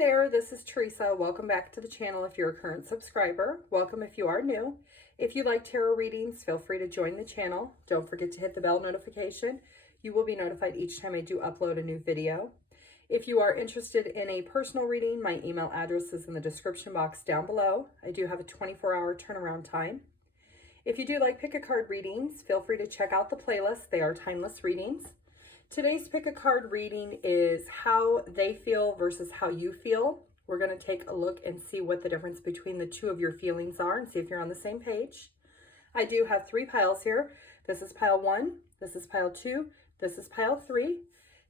there, this is Teresa. Welcome back to the channel if you're a current subscriber. Welcome if you are new. If you like tarot readings, feel free to join the channel. Don't forget to hit the bell notification. You will be notified each time I do upload a new video. If you are interested in a personal reading, my email address is in the description box down below. I do have a 24-hour turnaround time. If you do like pick a card readings, feel free to check out the playlist. They are timeless readings. Today's pick a card reading is how they feel versus how you feel. We're going to take a look and see what the difference between the two of your feelings are and see if you're on the same page. I do have 3 piles here. This is pile 1, this is pile 2, this is pile 3.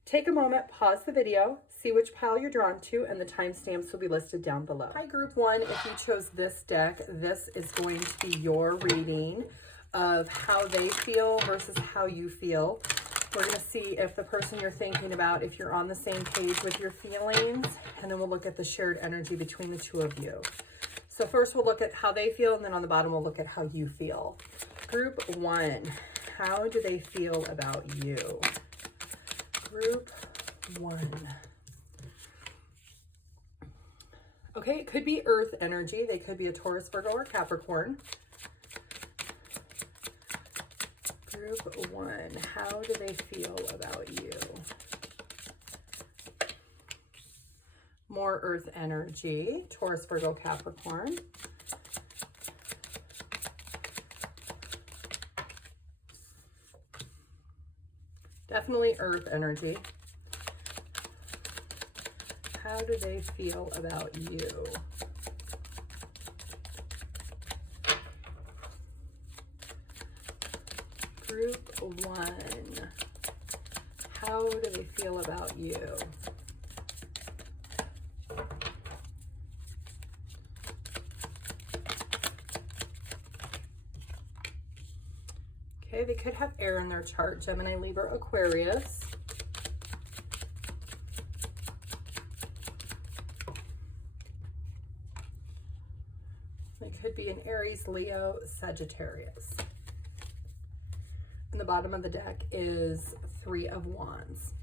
Take a moment, pause the video, see which pile you're drawn to, and the timestamps will be listed down below. Hi, Group 1. If you chose this deck, this is going to be your reading of how they feel versus how you feel. We're going to see if the person you're thinking about, if you're on the same page with your feelings, and then we'll look at the shared energy between the two of you. So first we'll look at how they feel, and then on the bottom we'll look at how you feel. Group 1, how do they feel about you? Group 1. Okay, it could be Earth energy. They could be a Taurus, Virgo, or Capricorn. Group 1, how do they feel about you? More Earth energy, Taurus, Virgo, Capricorn. Definitely Earth energy. How do they feel about you? Group 1, how do they feel about you? Okay, they could have air in their chart, Gemini, Libra, Aquarius. They could be an Aries, Leo, Sagittarius. And the bottom of the deck is 3 of Wands.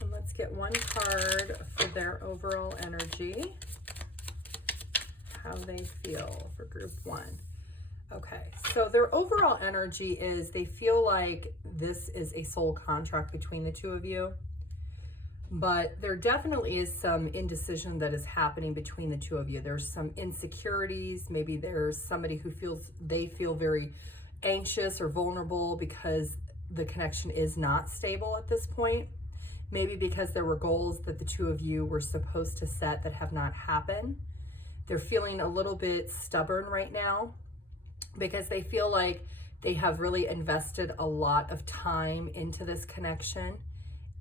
And let's get one card for their overall energy. How they feel for Group 1. Okay, so their overall energy is they feel like this is a soul contract between the two of you. But there definitely is some indecision that is happening between the two of you. There's some insecurities. Maybe there's somebody who feels they feel very anxious or vulnerable because the connection is not stable at this point. Maybe because there were goals that the two of you were supposed to set that have not happened. They're feeling a little bit stubborn right now because they feel like they have really invested a lot of time into this connection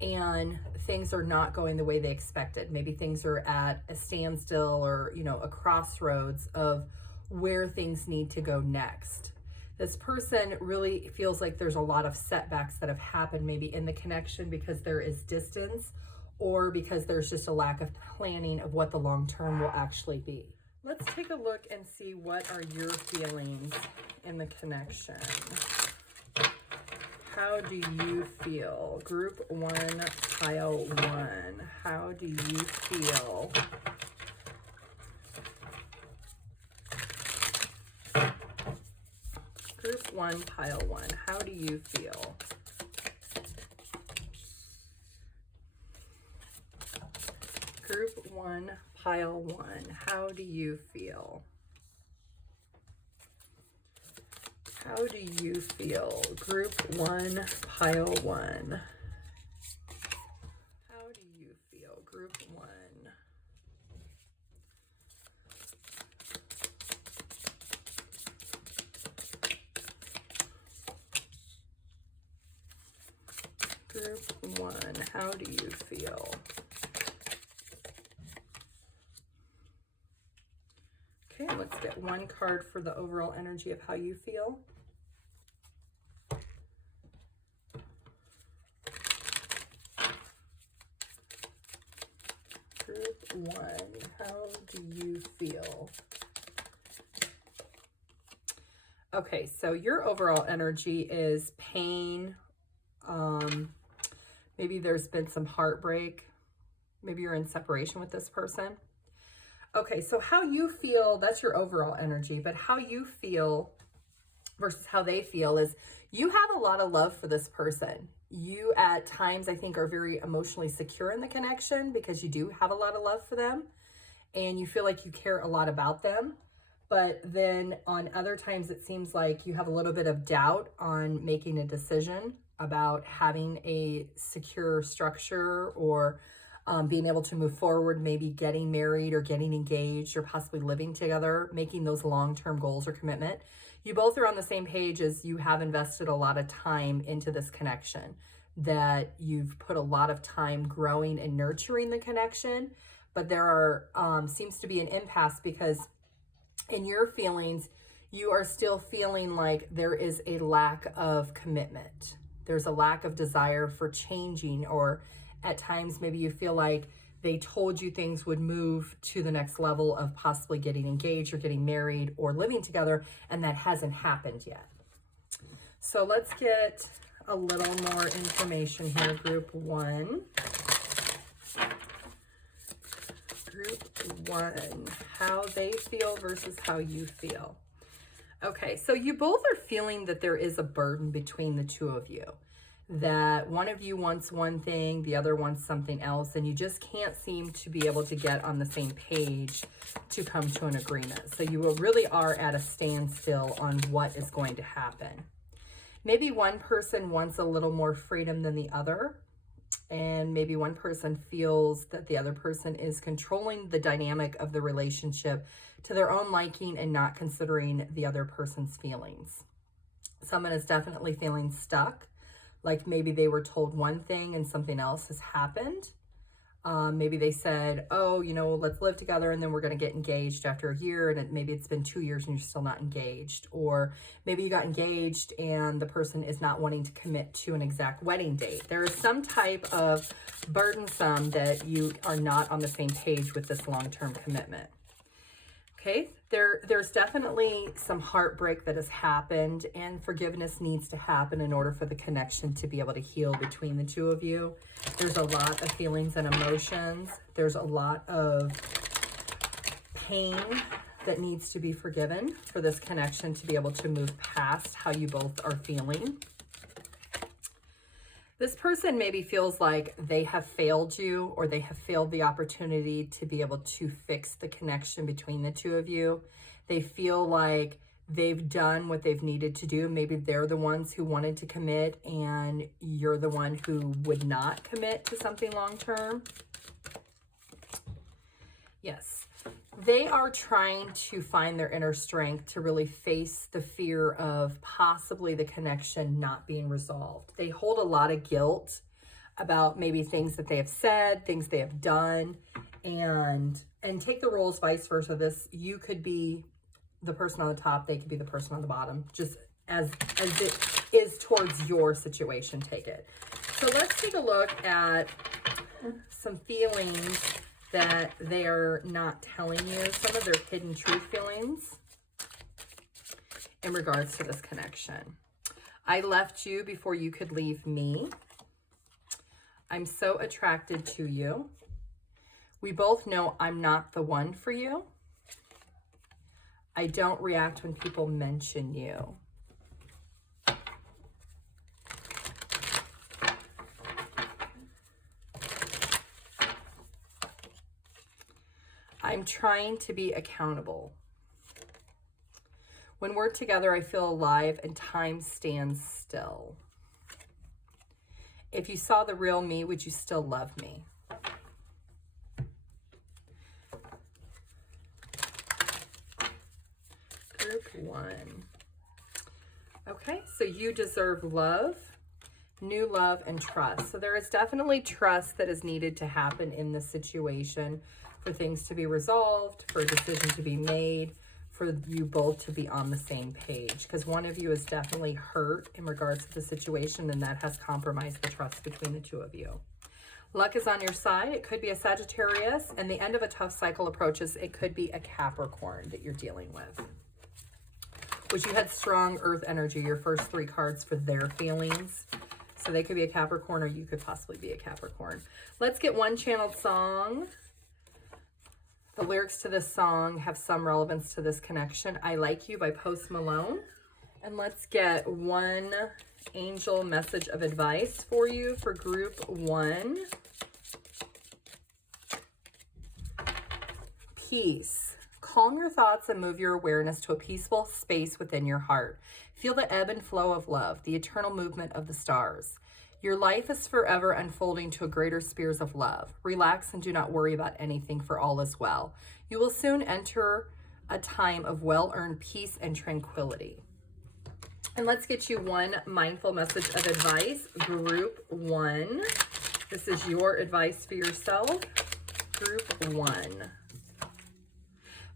and things are not going the way they expected. Maybe things are at a standstill or, you know, a crossroads of where things need to go next. This person really feels like there's a lot of setbacks that have happened maybe in the connection because there is distance or because there's just a lack of planning of what the long term will actually be. Let's take a look and see what are your feelings in the connection. How do you feel? Group 1, pile 1. How do you feel? Group 1, pile 1. How do you feel? Group 1, pile 1. How do you feel? How do you feel? Group 1, pile 1. How do you feel? Group 1. Group 1, how do you feel? Okay, let's get one card for the overall energy of how you feel. Group 1, how do you feel? Okay, so your overall energy is pain. Maybe there's been some heartbreak. Maybe you're in separation with this person. Okay, so how you feel, that's your overall energy, but how you feel versus how they feel is you have a lot of love for this person. You at times, I think, are very emotionally secure in the connection because you do have a lot of love for them and you feel like you care a lot about them. But then on other times, it seems like you have a little bit of doubt on making a decision about having a secure structure or being able to move forward, maybe getting married or getting engaged or possibly living together, making those long-term goals or commitment. You both are on the same page as you have invested a lot of time into this connection, that you've put a lot of time growing and nurturing the connection, but there are seems to be an impasse because in your feelings, you are still feeling like there is a lack of commitment. There's a lack of desire for changing, or at times maybe you feel like they told you things would move to the next level of possibly getting engaged or getting married or living together, and that hasn't happened yet. So let's get a little more information here, group one. Group one, how they feel versus how you feel. Okay, so you both are feeling that there is a burden between the two of you, that one of you wants one thing, the other wants something else, and you just can't seem to be able to get on the same page to come to an agreement. So you really are at a standstill on what is going to happen. Maybe one person wants a little more freedom than the other, and maybe one person feels that the other person is controlling the dynamic of the relationship to their own liking and not considering the other person's feelings. Someone is definitely feeling stuck, like maybe they were told one thing and something else has happened. Maybe they said, oh, you know, let's live together and then we're going to get engaged after a year, and maybe it's been 2 years and you're still not engaged. Or maybe you got engaged and the person is not wanting to commit to an exact wedding date. There is some type of burdensome that you are not on the same page with this long-term commitment. Okay, there's definitely some heartbreak that has happened, and forgiveness needs to happen in order for the connection to be able to heal between the two of you. There's a lot of feelings and emotions. There's a lot of pain that needs to be forgiven for this connection to be able to move past how you both are feeling. This person maybe feels like they have failed you, or they have failed the opportunity to be able to fix the connection between the two of you. They feel like they've done what they've needed to do. Maybe they're the ones who wanted to commit and you're the one who would not commit to something long-term. Yes. They are trying to find their inner strength to really face the fear of possibly the connection not being resolved. They hold a lot of guilt about maybe things that they have said, things they have done, and take the roles vice versa. This, you could be the person on the top, they could be the person on the bottom, just as it is towards your situation. Take it. So let's take a look at some feelings that they're not telling you, some of their hidden truth feelings in regards to this connection. I left you before you could leave me. I'm so attracted to you. We both know I'm not the one for you. I don't react when people mention you. I'm trying to be accountable. When we're together, I feel alive and time stands still. If you saw the real me, would you still love me? Group one. Okay, so you deserve love, new love, and trust. So there is definitely trust that is needed to happen in this situation, for things to be resolved, for a decision to be made, for you both to be on the same page. Because one of you is definitely hurt in regards to the situation, and that has compromised the trust between the two of you. Luck is on your side. It could be a Sagittarius, and the end of a tough cycle approaches. It could be a Capricorn that you're dealing with, which you had strong earth energy, your first three cards for their feelings. So they could be a Capricorn, or you could possibly be a Capricorn. Let's get one channeled song. The lyrics to this song have some relevance to this connection. I Like You by Post Malone. And let's get one angel message of advice for you for group 1. Peace. Calm your thoughts and move your awareness to a peaceful space within your heart. Feel the ebb and flow of love, the eternal movement of the stars. Your life is forever unfolding to a greater spheres of love. Relax and do not worry about anything, for all is well. You will soon enter a time of well-earned peace and tranquility. And let's get you one mindful message of advice, group 1. This is your advice for yourself, group 1.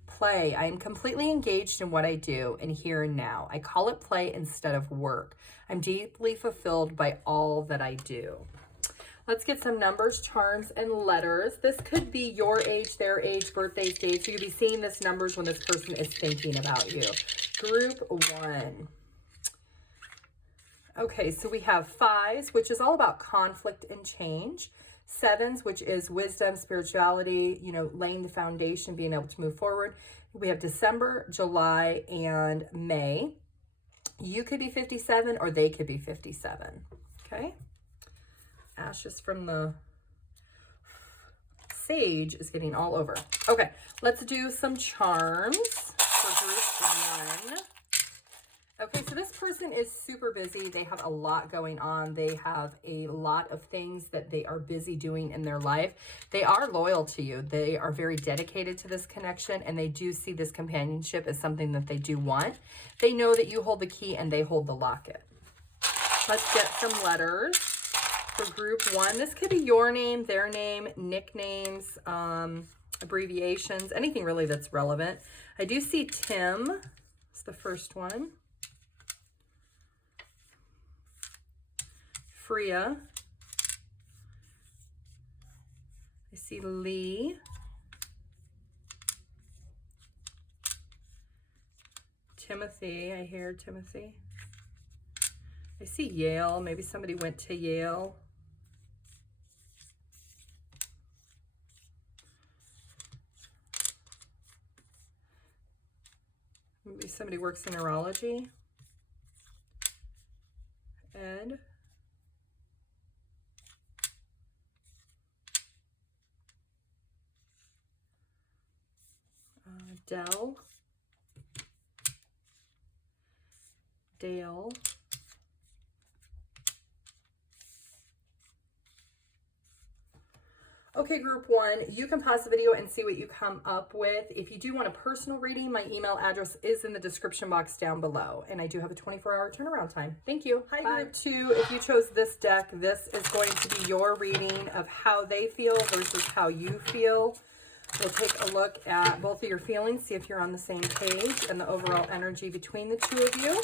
Play. I am completely engaged in what I do and here and now. I call it play instead of work. I'm deeply fulfilled by all that I do. Let's get some numbers, charms, and letters. This could be your age, their age, birthdays, dates. So you'll be seeing this numbers when this person is thinking about you. Group 1. Okay, so we have 5s, which is all about conflict and change. 7s, which is wisdom, spirituality, you know, laying the foundation, being able to move forward. We have December, July, and May. You could be 57 or they could be 57. Okay. Ashes from the sage is getting all over. Okay, let's do some charms for group 1. Okay, so this person is super busy. They have a lot going on. They have a lot of things that they are busy doing in their life. They are loyal to you. They are very dedicated to this connection, and they do see this companionship as something that they do want. They know that you hold the key and they hold the locket. Let's get some letters for group 1. This could be your name, their name, nicknames, abbreviations, anything really that's relevant. I do see Tim. It's the first one. Freya. I see Lee. Timothy. I hear Timothy. I see Yale. Maybe somebody went to Yale. Maybe somebody works in neurology. Ed. Dell. Dale. Okay, group 1, you can pause the video and see what you come up with. If you do want a personal reading, my email address is in the description box down below. And I do have a 24-hour turnaround time. Thank you. Hi, bye. Group 2, if you chose this deck, this is going to be your reading of how they feel versus how you feel. We'll take a look at both of your feelings, see if you're on the same page, and the overall energy between the two of you.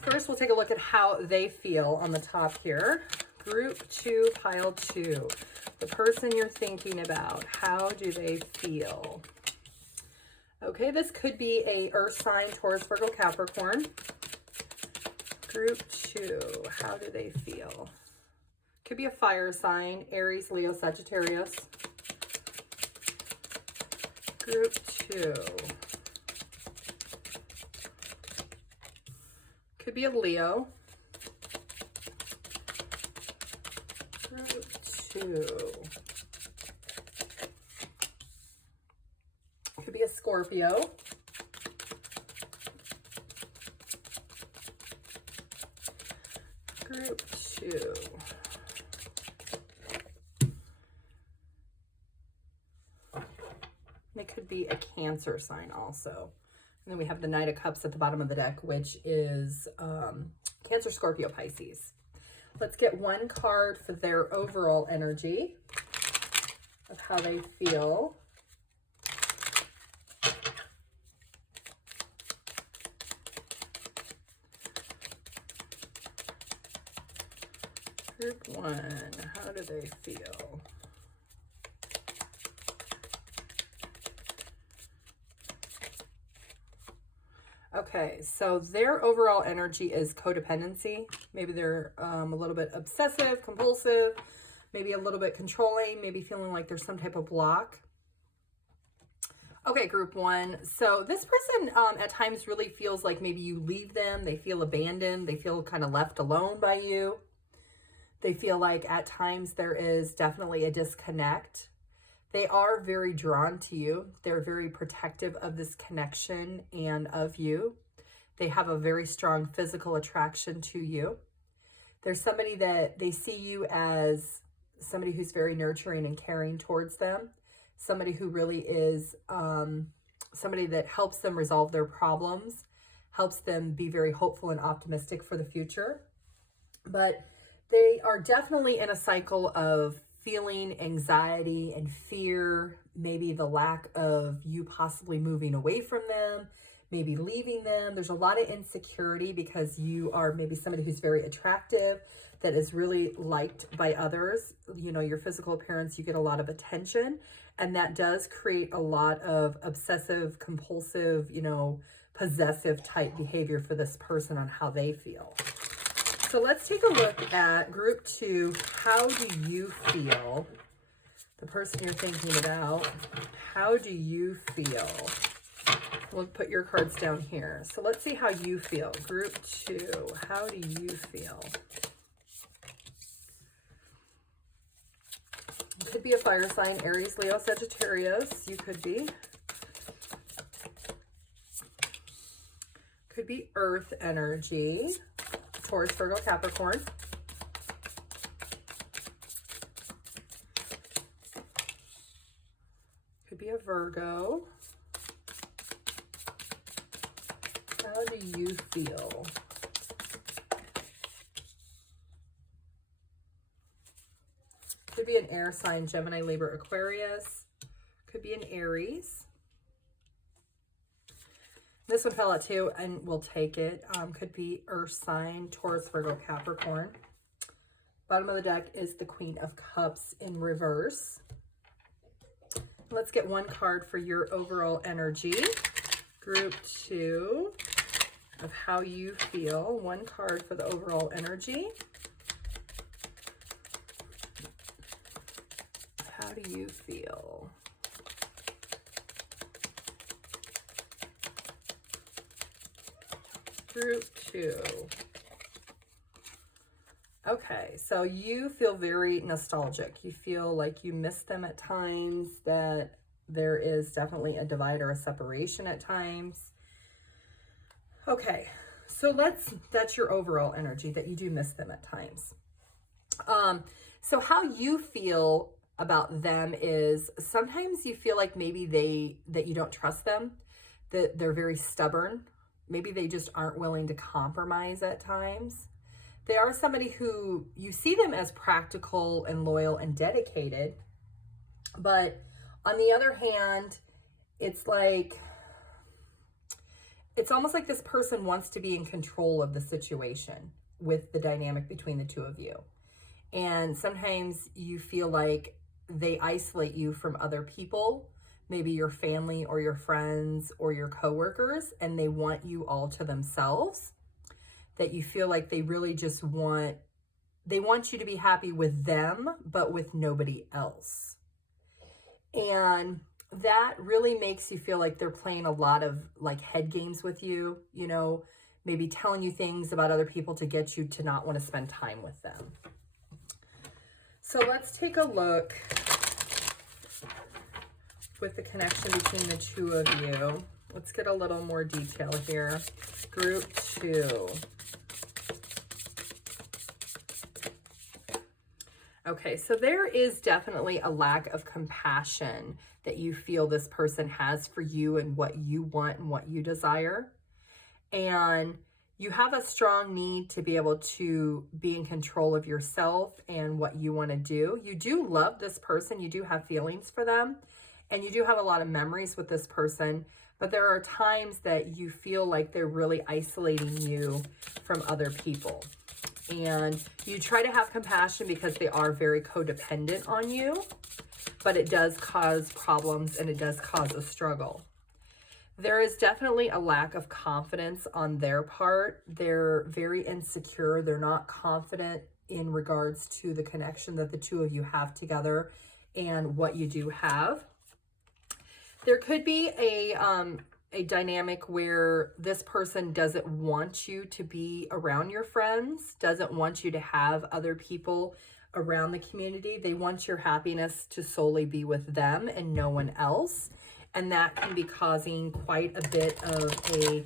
First, we'll take a look at how they feel on the top here. Group 2, pile 2. The person you're thinking about, how do they feel? Okay, this could be a earth sign, Taurus, Virgo, Capricorn. Group 2, how do they feel? Could be a fire sign, Aries, Leo, Sagittarius. Group 2. Could be a Leo. Group 2. Could be a Scorpio. Group 2. It could be a Cancer sign also. And then we have the Knight of Cups at the bottom of the deck, which is Cancer, Scorpio, Pisces. Let's get one card for their overall energy of how they feel. Group 1, how do they feel? Okay, so their overall energy is codependency. Maybe they're a little bit obsessive, compulsive, maybe a little bit controlling, maybe feeling like there's some type of block. Okay, group one. So this person at times really feels like maybe you leave them. They feel abandoned. They feel kind of left alone by you. They feel like at times there is definitely a disconnect. They are very drawn to you. They're very protective of this connection and of you. They have a very strong physical attraction to you. There's somebody that they see you as somebody who's very nurturing and caring towards them. Somebody who really is somebody that helps them resolve their problems, helps them be very hopeful and optimistic for the future. But they are definitely in a cycle of feeling anxiety and fear, maybe the lack of you possibly moving away from them, maybe leaving them. There's a lot of insecurity because you are maybe somebody who's very attractive, that is really liked by others. You know, your physical appearance, you get a lot of attention, and that does create a lot of obsessive, compulsive, you know, possessive type behavior for this person on how they feel. So let's take a look at group two. How do you feel? The person you're thinking about, how do you feel? We'll put your cards down here. So let's see how you feel. Group two, how do you feel? It could be a fire sign, Aries, Leo, Sagittarius. You could be. Could be earth energy. Taurus, Virgo, Capricorn. Could be a Virgo. How do you feel? Could be an air sign, Gemini, Libra, Aquarius. Could be an Aries. This one fell out too, and we'll take it. Could be earth sign, Taurus, Virgo, Capricorn. Bottom of the deck is the Queen of Cups in reverse. Let's get one card for your overall energy. Group two of how you feel. One card for the overall energy. How do you feel? Group two. Okay, so you feel very nostalgic. You feel like you miss them at times, that there is definitely a divide or a separation at times. Okay, so that's your overall energy, that you do miss them at times. So how you feel about them is sometimes you feel like maybe that you don't trust them, that they're very stubborn. Maybe they just aren't willing to compromise at times. They are somebody who you see them as practical and loyal and dedicated. But on the other hand, it's almost like this person wants to be in control of the situation with the dynamic between the two of you. And sometimes you feel like they isolate you from other people, maybe your family or your friends or your coworkers, and they want you all to themselves. That you feel like they really just want you to be happy with them, but with nobody else. And that really makes you feel like they're playing a lot of like head games with you, you know, maybe telling you things about other people to get you to not want to spend time with them. So let's take a look with the connection between the two of you. Let's get a little more detail here. Group two. Okay, so there is definitely a lack of compassion that you feel this person has for you and what you want and what you desire. And you have a strong need to be able to be in control of yourself and what you want to do. You do love this person. You do have feelings for them. And you do have a lot of memories with this person. But there are times that you feel like they're really isolating you from other people. And you try to have compassion because they are very codependent on you. But it does cause problems and it does cause a struggle. There is definitely a lack of confidence on their part. They're very insecure. They're not confident in regards to the connection that the two of you have together and what you do have. There could be a dynamic where this person doesn't want you to be around your friends, doesn't want you to have other people around the community. They want your happiness to solely be with them and no one else. And that can be causing quite a bit of a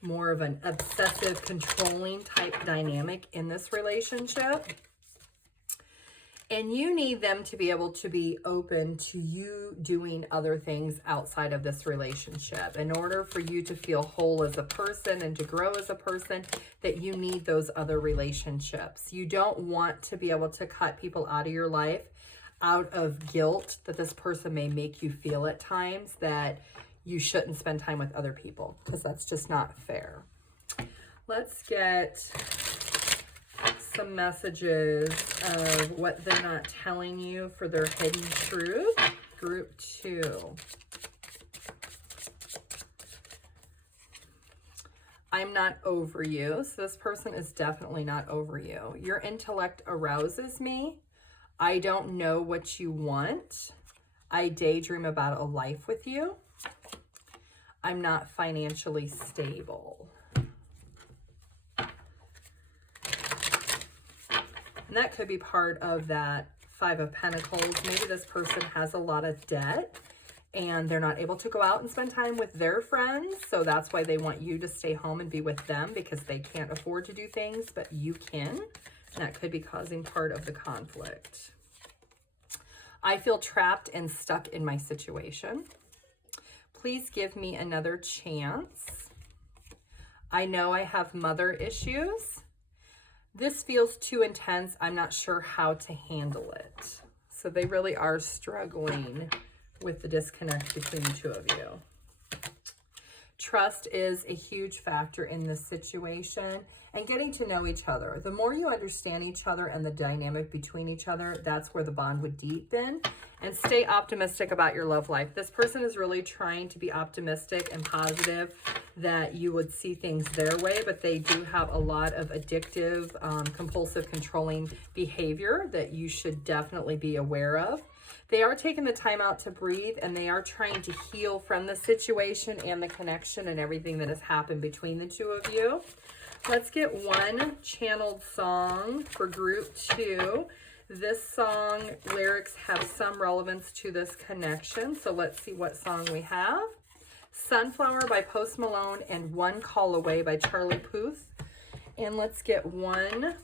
more of an obsessive, controlling type dynamic in this relationship. And you need them to be able to be open to you doing other things outside of this relationship. In order for you to feel whole as a person and to grow as a person, that you need those other relationships. You don't want to be able to cut people out of your life out of guilt that this person may make you feel at times that you shouldn't spend time with other people, because that's just not fair. Let's get some messages of what they're not telling you for their hidden truth. Group 2. I'm not over you. So this person is definitely not over you. Your intellect arouses me. I don't know what you want. I daydream about a life with you. I'm not financially stable. And that could be part of that 5 of Pentacles. Maybe this person has a lot of debt and they're not able to go out and spend time with their friends. So that's why they want you to stay home and be with them, because they can't afford to do things, but you can. And that could be causing part of the conflict. I feel trapped and stuck in my situation. Please give me another chance. I know I have mother issues. This feels too intense. I'm not sure how to handle it. So they really are struggling with the disconnect between the two of you. Trust is a huge factor in this situation, and getting to know each other. The more you understand each other and the dynamic between each other, that's where the bond would deepen. And stay optimistic about your love life. This person is really trying to be optimistic and positive that you would see things their way, but they do have a lot of addictive, compulsive, controlling behavior that you should definitely be aware of. They are taking the time out to breathe, and they are trying to heal from the situation and the connection and everything that has happened between the two of you. Let's get one channeled song for group 2. This song lyrics have some relevance to this connection, so let's see what song we have. Sunflower by Post Malone and One Call Away by Charlie Puth. And let's get one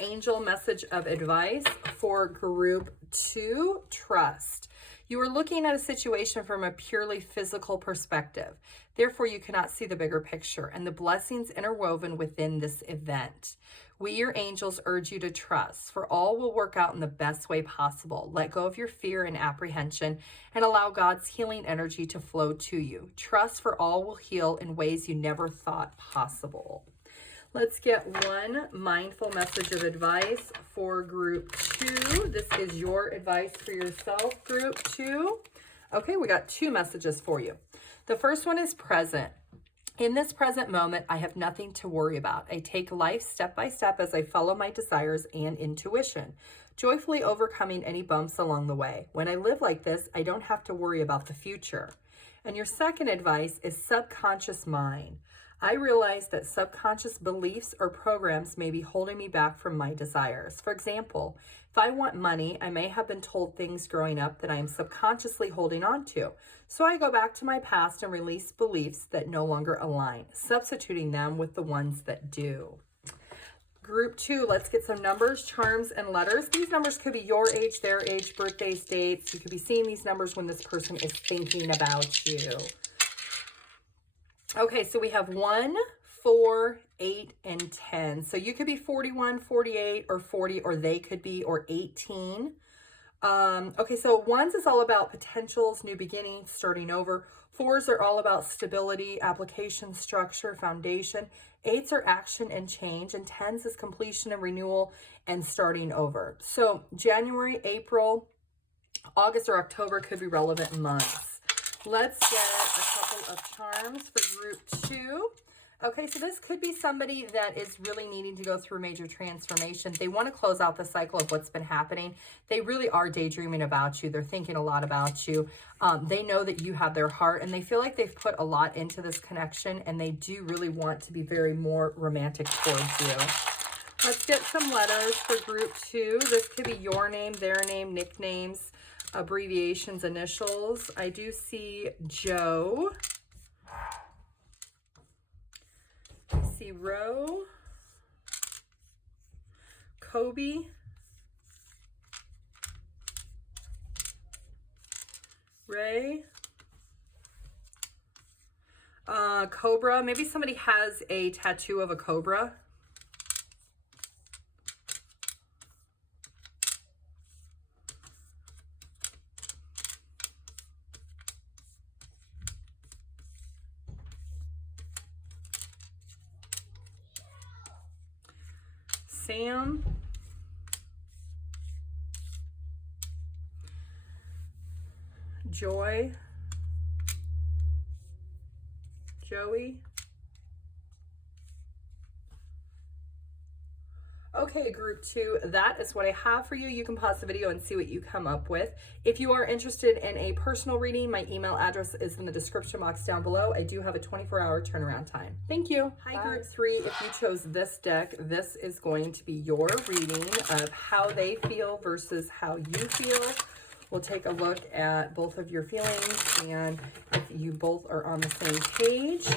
angel message of advice for group 2, trust. You are looking at a situation from a purely physical perspective. Therefore, you cannot see the bigger picture and the blessings interwoven within this event. We, your angels, urge you to trust, for all will work out in the best way possible. Let go of your fear and apprehension and allow God's healing energy to flow to you. Trust, for all will heal in ways you never thought possible. Let's get one mindful message of advice for group 2. This is your advice for yourself, group 2. Okay, we got 2 messages for you. The first one is present. In this present moment, I have nothing to worry about. I take life step by step as I follow my desires and intuition, joyfully overcoming any bumps along the way. When I live like this, I don't have to worry about the future. And your second advice is subconscious mind. I realize that subconscious beliefs or programs may be holding me back from my desires. For example, if I want money, I may have been told things growing up that I am subconsciously holding on to. So I go back to my past and release beliefs that no longer align, substituting them with the ones that do. Group 2, let's get some numbers, charms, and letters. These numbers could be your age, their age, birthdays, dates. You could be seeing these numbers when this person is thinking about you. Okay, so we have 1, 4, 8, and 10. So you could be 41, 48, or 40, or they could be, or 18. Okay, so 1s is all about potentials, new beginnings, starting over. 4s are all about stability, application, structure, foundation. 8s are action and change, and 10s is completion and renewal and starting over. So January, April, August, or October could be relevant months. Let's get a couple of charms for group 2. Okay, so this could be somebody that is really needing to go through a major transformation. They want to close out the cycle of what's been happening. They really are daydreaming about you. They're thinking a lot about you. They know that you have their heart, and they feel like they've put a lot into this connection, and they do really want to be very more romantic towards you. Let's get some letters for group 2. This could be your name, their name, nicknames, abbreviations, initials. I do see Joe. I see Ro, Kobe, Ray, Cobra. Maybe somebody has a tattoo of a cobra. Sam, Joy, Joey. Okay, group 2, that is what I have for you. You can pause the video and see what you come up with. If you are interested in a personal reading, my email address is in the description box down below. I do have a 24-hour turnaround time. Thank you. Hi, group 3. If you chose this deck, this is going to be your reading of how they feel versus how you feel. We'll take a look at both of your feelings and if you both are on the same page.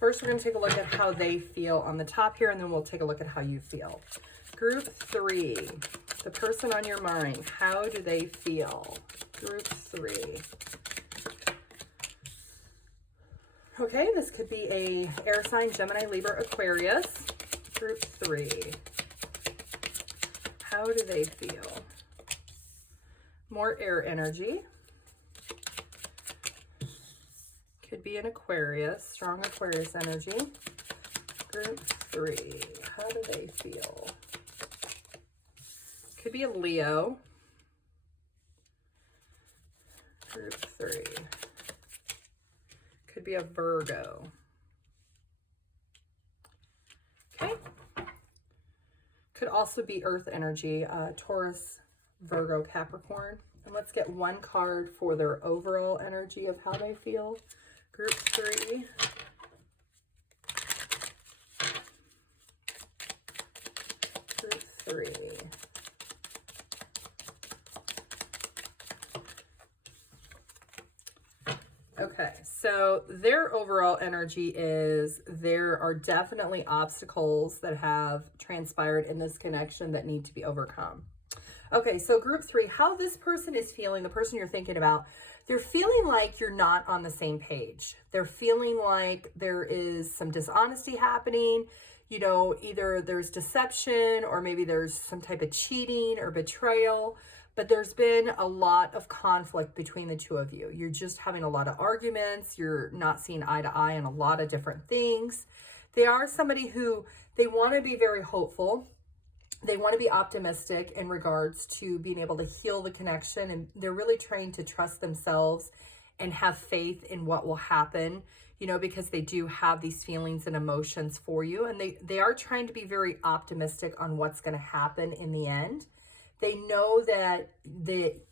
First, we're going to take a look at how they feel on the top here, and then we'll take a look at how you feel. Group 3, the person on your mind, how do they feel? Group 3. Okay, this could be a air sign, Gemini, Libra, Aquarius. Group 3. How do they feel? More air energy. Could be an Aquarius, strong Aquarius energy. Group 3, how do they feel? Could be a Leo. Group 3. Could be a Virgo. Okay. Could also be Earth energy, Taurus, Virgo, Capricorn. And let's get one card for their overall energy of how they feel. Group 3. Group 3. Okay, so their overall energy is there are definitely obstacles that have transpired in this connection that need to be overcome. Okay, so group 3, how this person is feeling, the person you're thinking about, they're feeling like you're not on the same page. They're feeling like there is some dishonesty happening. You know, either there's deception or maybe there's some type of cheating or betrayal, but there's been a lot of conflict between the two of you. You're just having a lot of arguments. You're not seeing eye to eye on a lot of different things. They are somebody who, they want to be very hopeful. They want to be optimistic in regards to being able to heal the connection, and they're really trying to trust themselves and have faith in what will happen, you know, because they do have these feelings and emotions for you, and they are trying to be very optimistic on what's going to happen in the end. They know that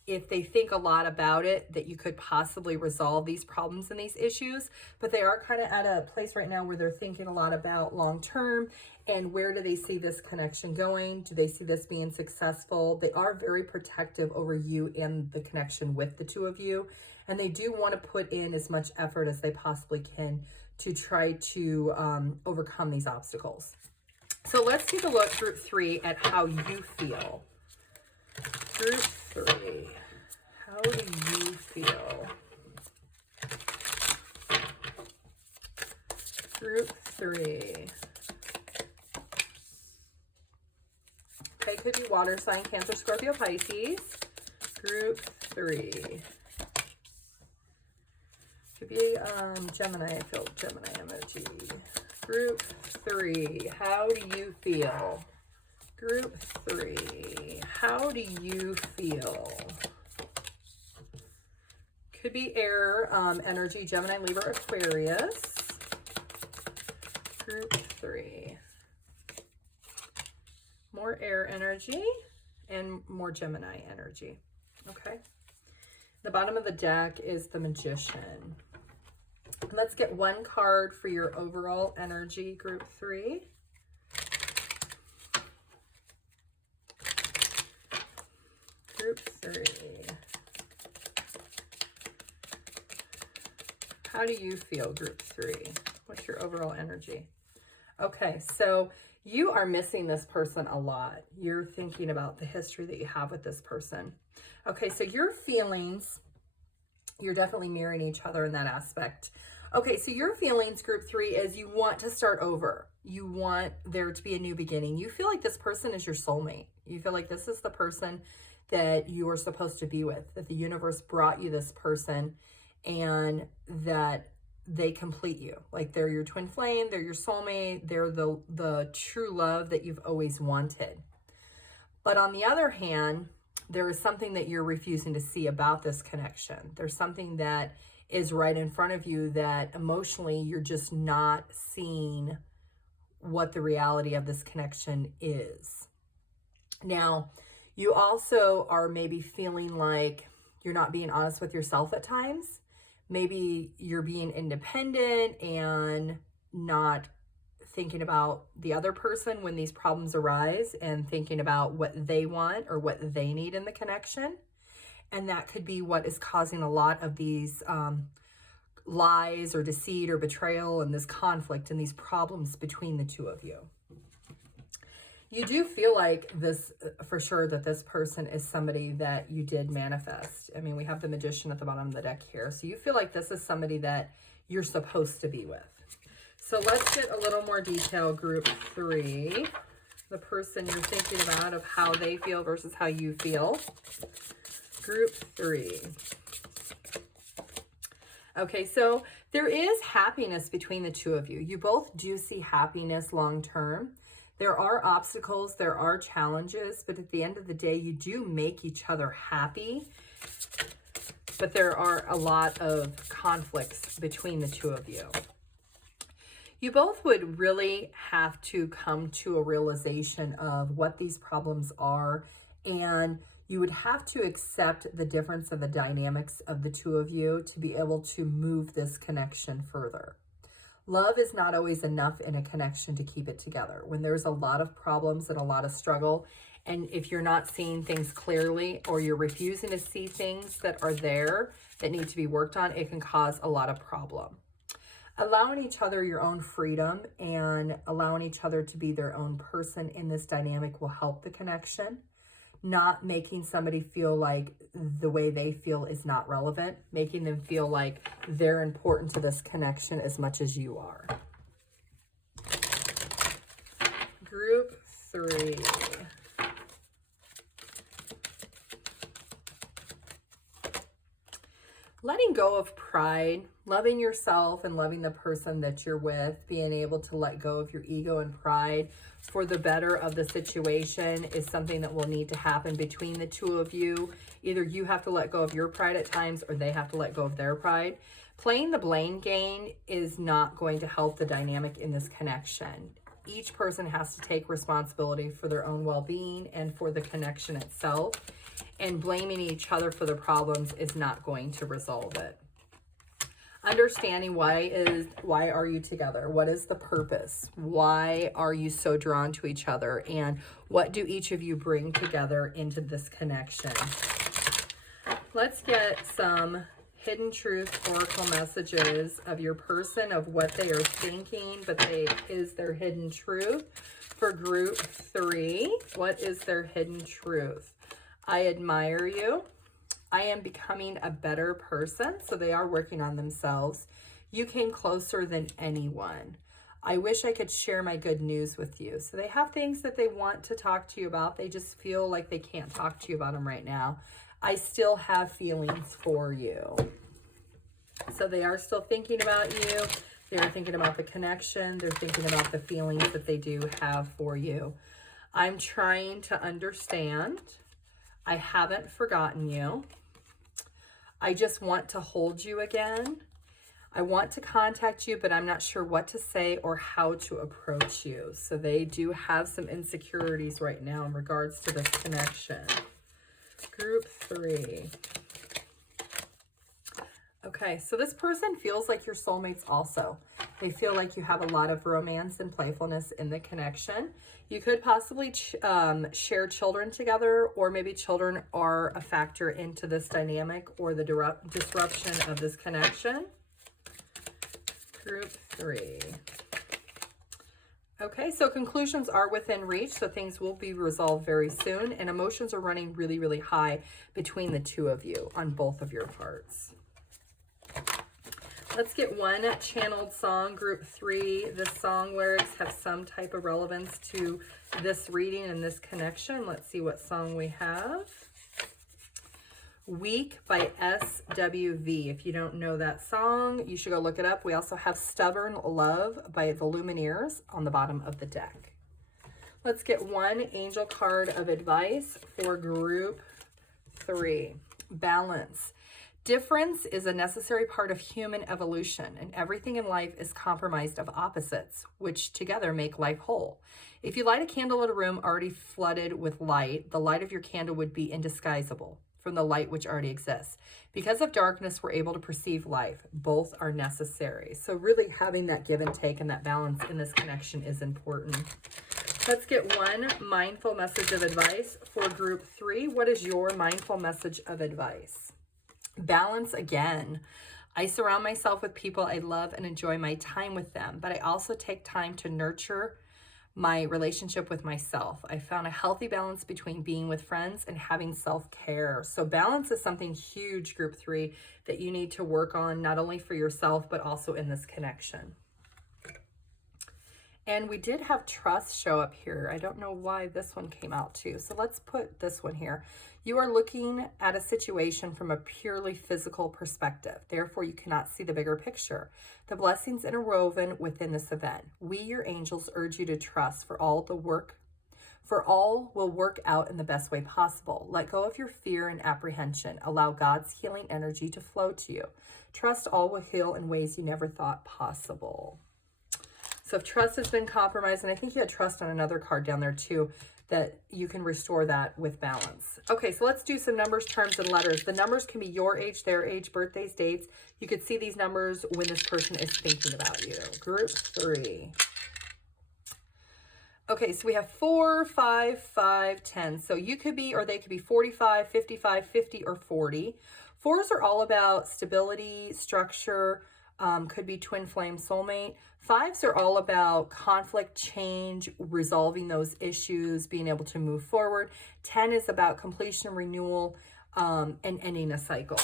if they think a lot about it, that you could possibly resolve these problems and these issues, but they are kind of at a place right now where they're thinking a lot about long term and where do they see this connection going? Do they see this being successful? They are very protective over you and the connection with the two of you, and they do want to put in as much effort as they possibly can to try to overcome these obstacles. So let's take a look, group 3, at how you feel. Group 3, how do you feel? Group 3. Okay, could be water sign, Cancer, Scorpio, Pisces. Group 3. Could be Gemini, I feel Gemini emoji. Group 3, how do you feel? Group 3, how do you feel? Could be air energy, Gemini, Libra, Aquarius. Group 3. More air energy and more Gemini energy. Okay. The bottom of the deck is the Magician. Let's get one card for your overall energy, Group 3. Group 3. How do you feel, Group 3? What's your overall energy? Okay, so you are missing this person a lot. You're thinking about the history that you have with this person. Okay, so your feelings, you're definitely mirroring each other in that aspect. Okay, so your feelings, Group 3, is you want to start over. You want there to be a new beginning. You feel like this person is your soulmate. You feel like this is the person that you were supposed to be with, that the universe brought you this person, and that they complete you. Like they're your twin flame, they're your soulmate, they're the true love that you've always wanted. But on the other hand, there is something that you're refusing to see about this connection. There's something that is right in front of you that emotionally you're just not seeing what the reality of this connection is. Now, you also are maybe feeling like you're not being honest with yourself at times. Maybe you're being independent and not thinking about the other person when these problems arise and thinking about what they want or what they need in the connection. And that could be what is causing a lot of these lies or deceit or betrayal and this conflict and these problems between the two of you. You do feel like this, for sure, that this person is somebody that you did manifest. I mean, we have the Magician at the bottom of the deck here. So you feel like this is somebody that you're supposed to be with. So let's get a little more detail, Group 3. The person you're thinking about, of how they feel versus how you feel. Group 3. Okay, so there is happiness between the two of you. You both do see happiness long term. There are obstacles, there are challenges, but at the end of the day, you do make each other happy. But there are a lot of conflicts between the two of you. You both would really have to come to a realization of what these problems are, and you would have to accept the difference of the dynamics of the two of you to be able to move this connection further. Love is not always enough in a connection to keep it together. When there's a lot of problems and a lot of struggle, and if you're not seeing things clearly or you're refusing to see things that are there that need to be worked on, it can cause a lot of problem. Allowing each other your own freedom and allowing each other to be their own person in this dynamic will help the connection. Not making somebody feel like the way they feel is not relevant, making them feel like they're important to this connection as much as you are. Group 3. Letting go of pride, loving yourself and loving the person that you're with, being able to let go of your ego and pride for the better of the situation is something that will need to happen between the two of you. Either you have to let go of your pride at times or they have to let go of their pride. Playing the blame game is not going to help the dynamic in this connection. Each person has to take responsibility for their own well-being and for the connection itself. And blaming each other for the problems is not going to resolve it. Understanding why are you together? What is the purpose? Why are you so drawn to each other? And what do each of you bring together into this connection? Let's get some hidden truth oracle messages of your person, of what they are thinking, but is their hidden truth for Group 3. What is their hidden truth? I admire you. I am becoming a better person. So they are working on themselves. You came closer than anyone. I wish I could share my good news with you. So they have things that they want to talk to you about. They just feel like they can't talk to you about them right now. I still have feelings for you. So they are still thinking about you. They're thinking about the connection. They're thinking about the feelings that they do have for you. I'm trying to understand. I haven't forgotten you. I just want to hold you again. I want to contact you, but I'm not sure what to say or how to approach you. So they do have some insecurities right now in regards to this connection. Group 3. Okay, so this person feels like your soulmates also. They feel like you have a lot of romance and playfulness in the connection. You could possibly share children together, or maybe children are a factor into this dynamic or the disruption of this connection. Group 3. Okay, so conclusions are within reach, so things will be resolved very soon, and emotions are running really, really high between the two of you on both of your parts. Let's get one channeled song, Group 3. The song lyrics have some type of relevance to this reading and this connection. Let's see what song we have. Weak by SWV. If you don't know that song, you should go look it up. We also have Stubborn Love by the Lumineers on the bottom of the deck. Let's get one angel card of advice for Group 3. Balance. Difference is a necessary part of human evolution, and everything in life is compromised of opposites, which together make life whole. If you light a candle in a room already flooded with light, the light of your candle would be indisguisable from the light which already exists. Because of darkness, we're able to perceive life. Both are necessary. So really having that give and take and that balance in this connection is important. Let's get one mindful message of advice for Group 3. What is your mindful message of advice? Balance again. I surround myself with people I love and enjoy my time with them, but I also take time to nurture my relationship with myself. I found a healthy balance between being with friends and having self-care. So balance is something huge, Group 3, that you need to work on, not only for yourself, but also in this connection. And we did have trust show up here. I don't know why this one came out too. So let's put this one here. You are looking at a situation from a purely physical perspective. Therefore, you cannot see the bigger picture. The blessings interwoven within this event. We, your angels, urge you to trust for all will work out in the best way possible. Let go of your fear and apprehension. Allow God's healing energy to flow to you. Trust all will heal in ways you never thought possible. So if trust has been compromised, and I think you had trust on another card down there too, that you can restore that with balance. Okay, so let's do some numbers, terms, and letters. The numbers can be your age, their age, birthdays, dates. You could see these numbers when this person is thinking about you. Group 3. Okay, so we have 4, 5, 5, 10. So you could be, or they could be 45, 55, 50, or 40. 4s are all about stability, structure, could be twin flame soulmate. 5s are all about conflict, change, resolving those issues, being able to move forward. 10 is about completion, renewal, and ending a cycle.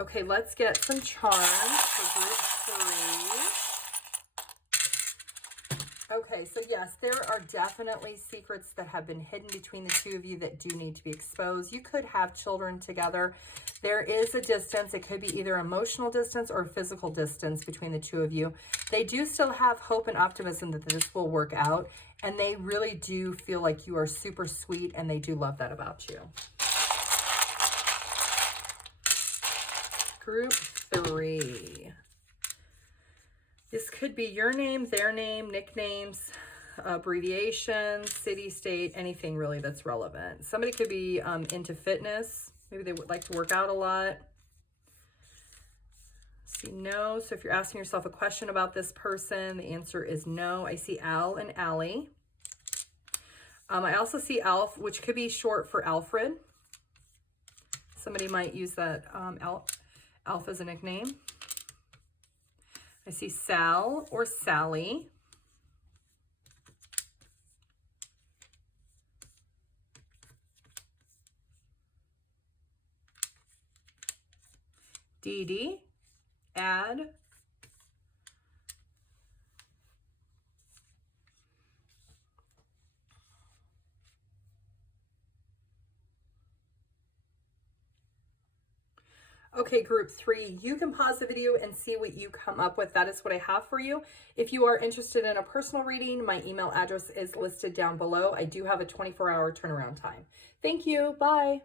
Okay, let's get some charms for Group 3. Okay, so yes, there are definitely secrets that have been hidden between the two of you that do need to be exposed. You could have children together. There is a distance. It could be either emotional distance or physical distance between the two of you. They do still have hope and optimism that this will work out, and they really do feel like you are super sweet, and they do love that about you. Group 3. This could be your name, their name, nicknames, abbreviations, city, state, anything really that's relevant. Somebody could be into fitness. Maybe they would like to work out a lot. See no. So if you're asking yourself a question about this person, the answer is no. I see Al and Allie. I also see Alf, which could be short for Alfred. Somebody might use that Alf as a nickname. I see Sal or Sally. Dee Dee, Ad, okay, Group 3, you can pause the video and see what you come up with. That is what I have for you. If you are interested in a personal reading, my email address is listed down below. I do have a 24-hour turnaround time. Thank you. Bye.